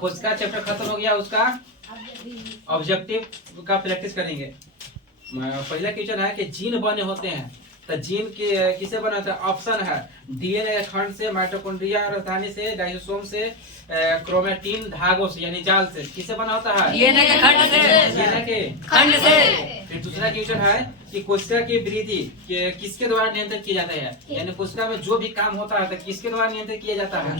कोशिका चैप्टर खत्म हो गया, उसका ऑब्जेक्टिव का प्रैक्टिस करेंगे। पहला क्वेश्चन है कि जीन बने होते हैं, तो जीन किसे बना होता है? ऑप्शन है डीएनए खंड से, माइटोकॉन्ड्रिया राजधानी से, लाइसोसोम से, क्रोमेटिन धागों से यानी जाल से। किसे बना होता है? डीएनए के खंड से। डीएनए के खंड से। फिर दूसरा क्वेश्चन है कि कोशिका की वृद्धि किसके द्वारा नियंत्रित किया जाता है? यानी कोशिका में जो भी काम होता है तो किसके द्वारा नियंत्रित किया जाता है?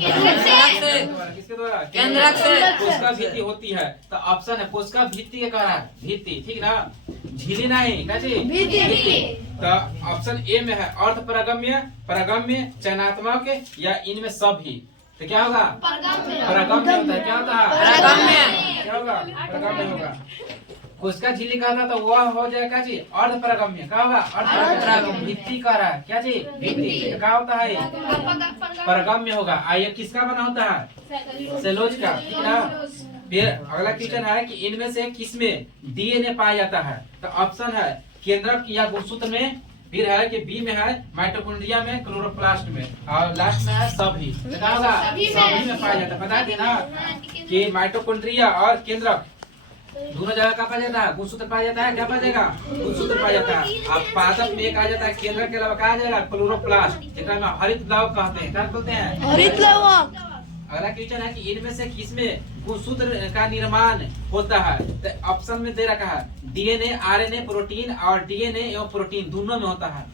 किसके द्वारा? केंद्रक से। कोशिका भित्ति होती है, तो ऑप्शन है कोशिका भित्ति के कहा है, भित्ति, ठीक ना, झिल्ली नहीं, क्या चीज? भित्ति। तो ऑप्शन ए में है अर्ध परागम्य, परागम्य, चयनात्मक या इनमें सभी। तो क्या होगा? परागम्य होता है। क्या होता है? परागम्य। क्या होगा? परागम्य होगा। कोशिका झिल्ली कहा था तो वह हो जाएगा जी अर्ध परागम्य। क्या होगा? अर्ध परागम्य। भित्ति कह रहा है, क्या चीज? भित्ति। क्या होता है? परागम्य होगा। आइए किसका बना होता है? सेलोज का, ठीक ना। फिर अगला क्वेश्चन है कि इनमें से किसमें डीएनए पाया जाता है? तो ऑप्शन है केंद्रक या गुणसूत्र में, फिर है कि बी में है माइटोकॉन्ड्रिया में, क्लोरोप्लास्ट में, और लास्ट में है सभी। क्या होगा? सभी में पाया जाता है। बता देना कि माइटोकॉन्ड्रिया और केंद्रक दोनों जगह का पाया जाता है, गुणसूत्र पाया जाता है। क्या पाया जाएगा? गुणसूत्र पाया जाता है। अब पादप में एक आ जाता है केंद्रक के अलावा, कहा जाएगा क्लोरोप्लास्ट, जिसका में हरित लवक कहते हैं। क्या बोलते हैं? हरित लवक। अगला क्वेश्चन है कि इनमें से किसमें गुणसूत्र का निर्माण होता है? तो ऑप्शन में दे रखा है डीएनए, आरएनए, प्रोटीन, और डीएनए एवं प्रोटीन दोनों में होता है।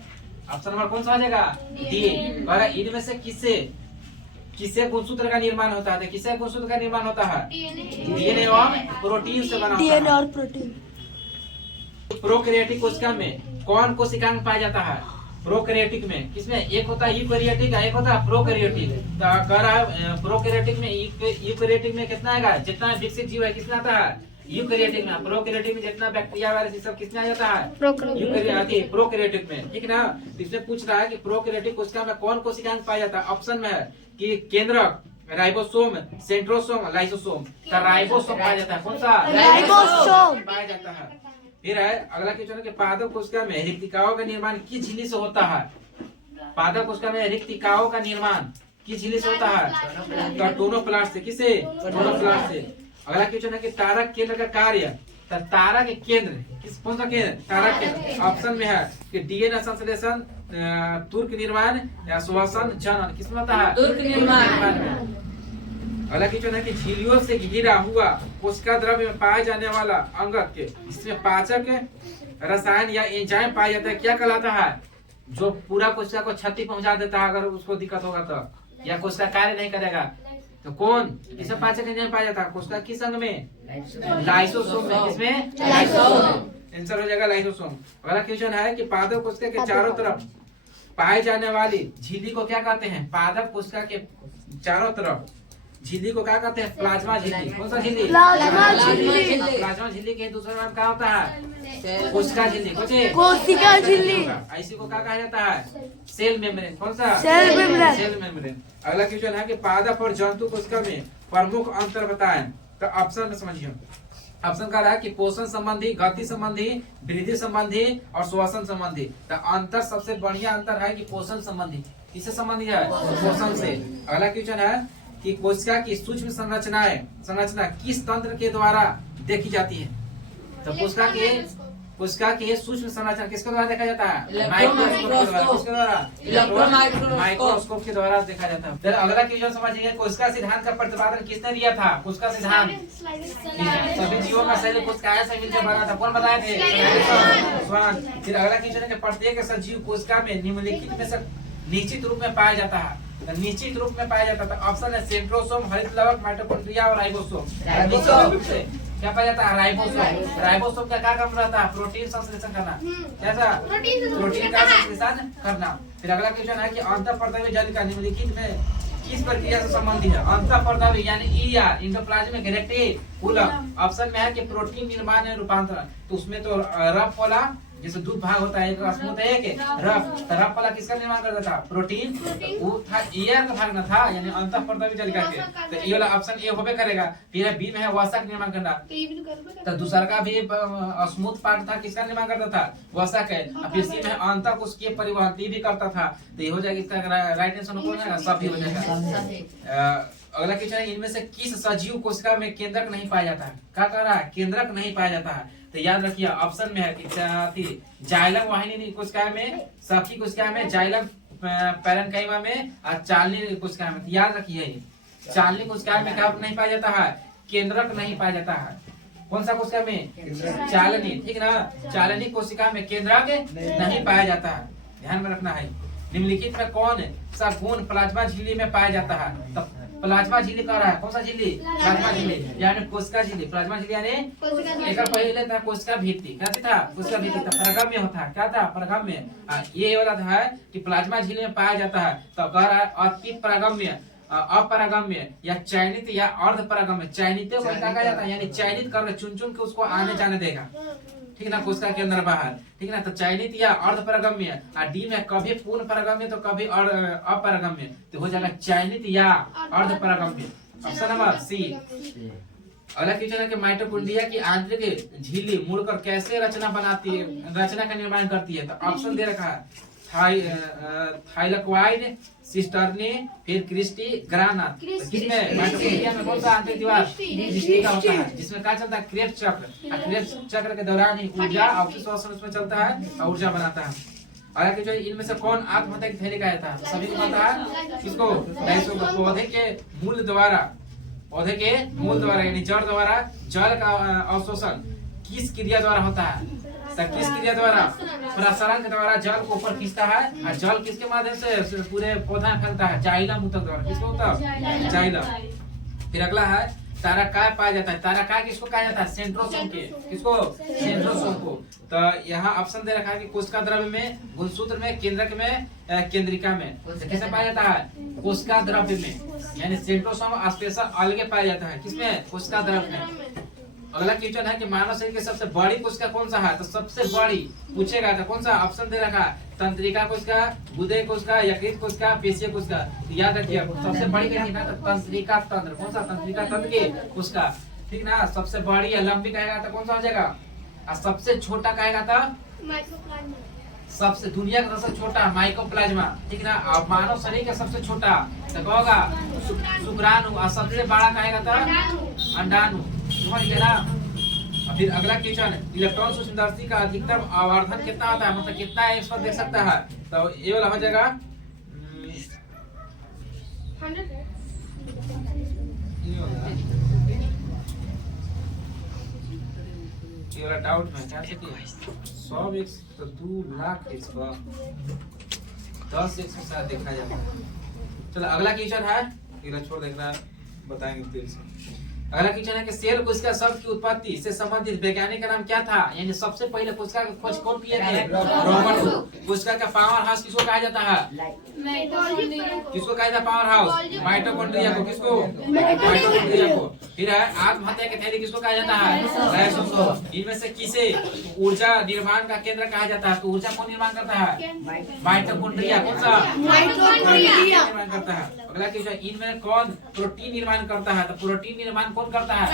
ऑप्शन नंबर कौन सा आ जाएगा? डी। इनमें से किससे गुणसूत्र का निर्माण होता है? किससे गुणसूत्र का निर्माण होता है? डीएनए एवं प्रोटीन से बना होता है। डीएनए और प्रोटीन। प्रोकैरियोटिक कोशिका में कौन कोशिकांग पाया जाता है? प्रोकैरियोटिक में किसमें? एक होता है यूकैरियोटिक, एक होता है प्रोकैरियोटिक। तो कह रहा है प्रोकैरियोटिक में, यूकैरियोटिक में कितना आएगा? जितना विकसित जीव है किसमें आता है? यूकैरियोटिक में। प्रोकैरियोटिक में जितना बैक्टीरिया वायरस सब किसमें आ जाता है? प्रोकैरियोटिक में, ठीक ना। इसमें पूछ रहा है कि प्रोकैरियोटिक कोशिका में कौन कोशिकांग पाया जाता है? ऑप्शन में है कि केंद्रक, राइबोसोम, सेंट्रोसोम, लाइसोसोम। तो राइबोसोम पाया जाता है। कौन सा? राइबोसोम पाया जाता है। फिर है अगला क्वेश्चन कि पादप कोशिका में रिक्तिकाओं का निर्माण किस झिल्ली से होता है? पादप कोशिका में रिक्तिकाओं का निर्माण किस झिल्ली से होता है? टोनोप्लास्ट से। किससे? टोनोप्लास्ट से। अगला क्वेश्चन है कि तारक केंद्र का कार्य। तो तारा के केंद्र किस, कौन सा केंद्र? तारक केंद्र। ऑप्शन में है कि डीएनए संश्लेषण, तुर्क निर्माण या श्वसन जनन। किसमें होता है? तुर्क निर्माण। अगला क्वेश्चन है कि झिल्लियों से घिरा हुआ कोशिका द्रव्य में पाए जाने वाला अंगक के जिसमें पाचक रसायन या एंजाइम पाया जाता है, क्या कहलाता है? जो पूरा कोशिका को क्षति पहुंचा देता है अगर उसको दिक्कत होगा तो, या कोशिका कार्य नहीं करेगा तो कौन? इसमें पाचक एंजाइम पाया जाता है कोशिका किस अंग में? लाइसोसोम में। किसमें? लाइसोसोम। आंसर हो जाएगा लाइसोसोम। अगला क्वेश्चन है कि पादप कोशिका के चारों तरफ पाए जाने वाली झिल्ली को क्या कहते हैं? पादप कोशिका के चारों तरफ झिल्ली को क्या कहते हैं? प्लाज्मा झिल्ली। कौन सा झिल्ली? प्लाज्मा झिल्ली। प्लाज्मा झिल्ली के दूसरा नाम क्या होता है? कोशिका झिल्ली। कोशिका झिल्ली। ऐसी को क्या कहा जाता है? Cell membrane. कौन सा? Cell membrane. Cell membrane. अगला क्वेश्चन है कि पादप और जंतु कोशिका में प्रमुख अंतर बताएं। तो ऑप्शन में समझिए। ऑप्शन कह रहा है कि पोषण संबंधी, गति संबंधी, वृद्धि संबंधी और श्वसन संबंधी। तो अंतर सबसे बढ़िया अंतर है कि पोषण संबंधी। किससे संबंधी है? पोषण से। अगला क्वेश्चन है कि कोशिका की सूक्ष्म संरचना किस तंत्र के द्वारा देखी जाती है? तो कोशिका की सूक्ष्म संरचना किसके द्वारा देखा जाता है? माइक्रोस्कोप के द्वारा देखा जाता है। फिर अगला क्वेश्चन समझिए, कोशिका सिद्धांत का प्रतिपादन किसने दिया था? कोशिका सिद्धांत सभी जीवों का शरीर कोशिकाएं से मिलकर बना था। कौन बताए थे? स्वान। फिर अगला क्वेश्चन है कि प्रत्येक सजीव कोशिका में निम्नलिखित में से निश्चित रूप में पाया जाता है। निश्चित रूप में पाया जाता था। ऑप्शन है सेंट्रोसोम, हरित लवक, माइटोकॉन्ड्रिया और राइबोसोम। निश्चित रूप से क्या पाया जाता है? राइबोसोम। राइबोसोम का क्या काम रहता है? प्रोटीन संश्लेषण करना। कैसा? प्रोटीन का संश्लेषण करना। फिर अगला क्वेश्चन है कि अंतःपर्दवी जल का निम्नलिखित में किस प्रक्रिया से संबंधित है? अंतःपर्दवी यानी ईआर, इंडोप्लाज्मिक रेटिकुलम। ऑप्शन में है कि प्रोटीन निर्माण और रूपांतरण। तो उसमें तो रफ वाला जैसे दूध भाग होता है, एक स्मूथ है कि रफ वाला किसका निर्माण करता था? प्रोटीन। वो था एयर का भाग न था, यानी अंतःपर्दवी जल के। तो ये वाला ऑप्शन ए होबे करेगा। फिर बी में है वसा का निर्माण करना। तो दूसरा का भी स्मूथ पार्ट था, किसका निर्माण करता था? वसा के। फिर सी में अंतःकोश के परिवहन भी करता था। तो ये हो जाएगा इसका राइट आंसर कौन है? सभी हो जाएगा। अगला क्वेश्चन है, इनमें से किस सजीव कोशिका में केंद्रक नहीं पाया जाता है? क्या कह रहा है? केंद्रक नहीं पाया जाता है। तो याद रखिए ऑप्शन में है कि जाइलम वाहिनी कोशिका में, सखी कोशिका में, जाइलम पैरेन्काइमा में और चालनी कोशिका में। तो याद रखिए चालनी कोशिका में क्या नहीं पाया जाता है? केंद्रक नहीं पाया जाता है। कौन सा कोशिका में? चालनी, ठीक ना। चालनी कोशिका में केंद्रक नहीं पाया जाता है, ध्यान में रखना है। निम्नलिखित में कौन सा गुण प्लाज्मा झिल्ली में पाया जाता है? तो प्लाज्मा झिल्ली कह रहा है, कौन सा झिल्ली? प्लाज्मा झिल्ली यानी कोशिका झिल्ली। प्लाज्मा झिल्ली यानी एक पहले था कोशिका भित्ति, क्या था? कोशिका भित्ति था, परगम्य होता है, क्या था? परगम्य। ये वाला था कि प्लाज्मा झिल्ली में पाया जाता है। तो कह रहा है अति परगम्य, अपरागम्य या चयनित या अर्ध परागम्य। चयनित को क्या कहा जाता है? यानी चयनित कर चुन चुन के उसको आने जाने देगा, ठीक ना, कोशिका के अंदर बाहर, ठीक ना। तो चयनित या अर्ध परागम्य, और डी में कभी पूर्ण परागम्य तो कभी अपरागम्य, तो हो जाएगा चयनित या अर्ध परागम्य। Option number C. अगला क्वेश्चन है कि माइटोकॉन्ड्रिया की आंतरिक झिल्ली मुड़कर कैसे रचना बनाती है, रचना का निर्माण करती है? तो ऑप्शन दे रखा है थाइलक्वाइड, सिस्टर्नी, फिर क्रिस्टी, ग्राना। किसमें? माइटोकॉन्ड्रिया में कौन सा आंतरिक दीवार? क्रिस्टी का होता है, जिसमें क्या चलता है? क्रेब्स चक्र। क्रेब्स चक्र के दौरान ही ऊर्जा ऑक्सीजन उसमें चलता है और ऊर्जा बनाता है। और जो इनमें से कौन आत्महत्या की थैली का था? सभी को पता है किसको? पौधे के मूल द्वारा, पौधे के मूल द्वारा यानी जड़ द्वारा जल का अवशोषण किस क्रिया द्वारा होता है? किस क्रिया द्वारा? प्रसारण के द्वारा जल को ऊपर खींचता है, और जल किसके माध्यम से पूरे पौधा फैलता है? जाइलम ऊतक द्वारा। किसको ऊतक? जाइलम। फिर अगला है तारकाय पाया जाता है। तारकाय किसको कहा जाता है? सेंट्रोसोम के। किसको? सेंट्रोसोम को। तो यहाँ ऑप्शन दे रखा है कि कोशिका द्रव्य में, गुणसूत्र में, केंद्रक में, केंद्रिका में। कैसे पाया जाता है? कोशिका द्रव्य में, यानी सेंट्रोसोम स्पेशल अलग पाया जाता है। किसमें? कोशिका द्रव्य में। अगला क्वेश्चन है कि मानव शरीर की सबसे बड़ी कोशिका कौन सा है? तो सबसे बड़ी पूछेगा तो कौन सा? ऑप्शन दे रखा है तंत्रिका कोशिका, गुदे कोशिका, यकृत कोशिका, पेशीय कोशिका। तो याद रखिए सबसे बड़ी कहेगा तो तंत्रिका तंत्र। कौन सा? तंत्रिका तंत्र की कोशिका, ठीक ना। सबसे बड़ी या लंबी कहेगा तो कौन सा हो जाएगा? और सबसे छोटा कहेगा तो सबसे दुनिया का सबसे छोटा माइकोप्लाज्मा, ठीक ना। और मानव शरीर का सबसे छोटा तो क्या होगा? शुक्राणु। और सबसे बड़ा कहेगा तो अंडाणु, समझ गए ना। फिर अगला क्वेश्चन, इलेक्ट्रॉन सूक्ष्मदर्शी का अधिकतम आवर्धन कितना होता है? मतलब कितना है इसको देख सकता है? तो ये वाला हो जाएगा 100। ये वाला डाउट में क्या कि 100x तो 2 लाख x का 10x के साथ देखा जाता है। चलो अगला क्वेश्चन है, ये छोड़ देखना बताएंगे फिर से। अगला क्वेश्चन है कि सेल कोशिका शब्द की उत्पत्ति से संबंधित वैज्ञानिक का नाम क्या था? यानी सबसे पहले कोशिका की खोज कौन किए थे? Robert Hooke. कोशिका का पावर हाउस किसको कहा जाता है? किसको कहा जाता है पावर हाउस? माइटोकॉन्ड्रिया को। किसको? माइटोकॉन्ड्रिया को। फिर है आत्महत्या की थैली किसको कहा जाता है? राइबोसोम को। इनमें से किसे ऊर्जा निर्माण का केंद्र कहा जाता है? तो ऊर्जा कौन निर्माण करता है? माइटोकॉन्ड्रिया। कौन सा? निर्माण करता है। अगला क्वेश्चन, इनमें कौन प्रोटीन निर्माण करता है? तो प्रोटीन निर्माण कौन करता है?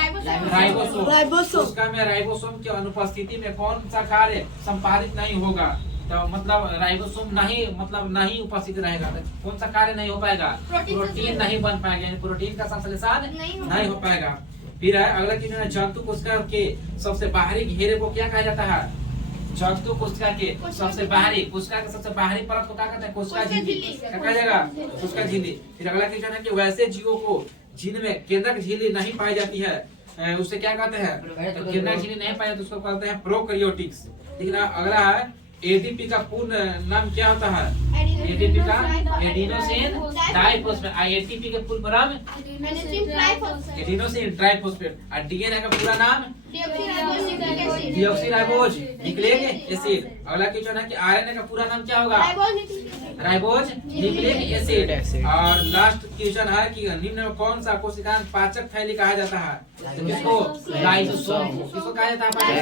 राइबोसोम। कोशिका में राइबोसोम की अनुपस्थिति में कौन सा कार्य संपादित नहीं होगा? तो मतलब राइबोसोम नहीं उपस्थित रहेगा तो कौन सा कार्य नहीं हो पाएगा? प्रोटीन नहीं बन पाएगा, यानी प्रोटीन का संश्लेषण नहीं हो पाएगा। फिर है अगला क्वेश्चन, जंतु कोशिका के सबसे बाहरी घेरे को क्या कहा जाता है? जंतु कोशिका के सबसे बाहरी, कोशिका के सबसे बाहरी परत को क्या कहते हैं? कोशिका झिल्ली। क्या कहा जाएगा? कोशिका झिल्ली। फिर अगला क्वेश्चन है कि वैसे जीवों को जिनमें केंद्रक झिल्ली नहीं पाई जाती है उसे क्या कहते हैं? तो केंद्रक झिल्ली नहीं पाई जाती उसको कहते हैं प्रोकैरियोटिक्स, ठीक ना। अगला है एडीपी का पूर्ण नाम क्या होता है? एडीपी का एडिनोसिन डाइफॉस्फेट। एटीपी का फुल फॉर्म एडिनोसिन ट्राइफॉस्फेट। और डीएनए का पूरा नाम डीऑक्सीराइबोज न्यूक्लिक एसिड। अगला क्वेश्चन है कि आरएनए का पूरा नाम क्या होगा? Ribose nucleic acid. और लास्ट क्वेश्चन है कि निम्न में कौन सा कोशिकांग पाचक थैली कहा जाता है? तो किसको? लाइसोसोम को। किसको कहा जाता है?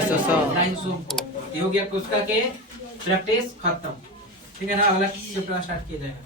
लाइसोसोम को। ये हो गया कोशिका के प्रैक्टिस खत्म, ठीक है ना। अगला चैप्टर स्टार्ट किया जाएगा।